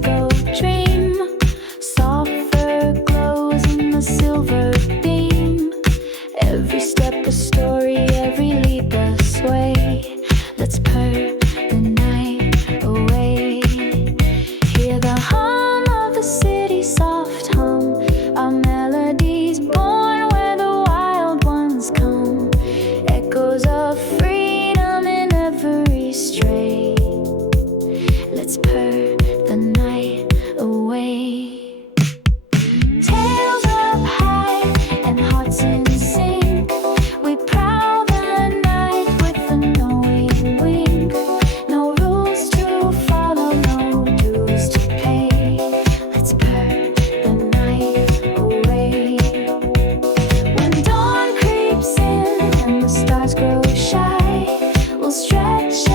disco dream. Soft fur glows in the silver beam. Every step a story, every leap a sway. Let's purr the night away. Hear the hum of the city, soft hum. Our melodies born where the wild ones come. Echoes of freedom in every stray. Let's purr the night away. Tails up high and hearts in sync. We prowl the night with a knowing wink. No rules to follow, no dues to pay. Let's purr the night away. When dawn creeps in and the stars grow shy, we'll stretch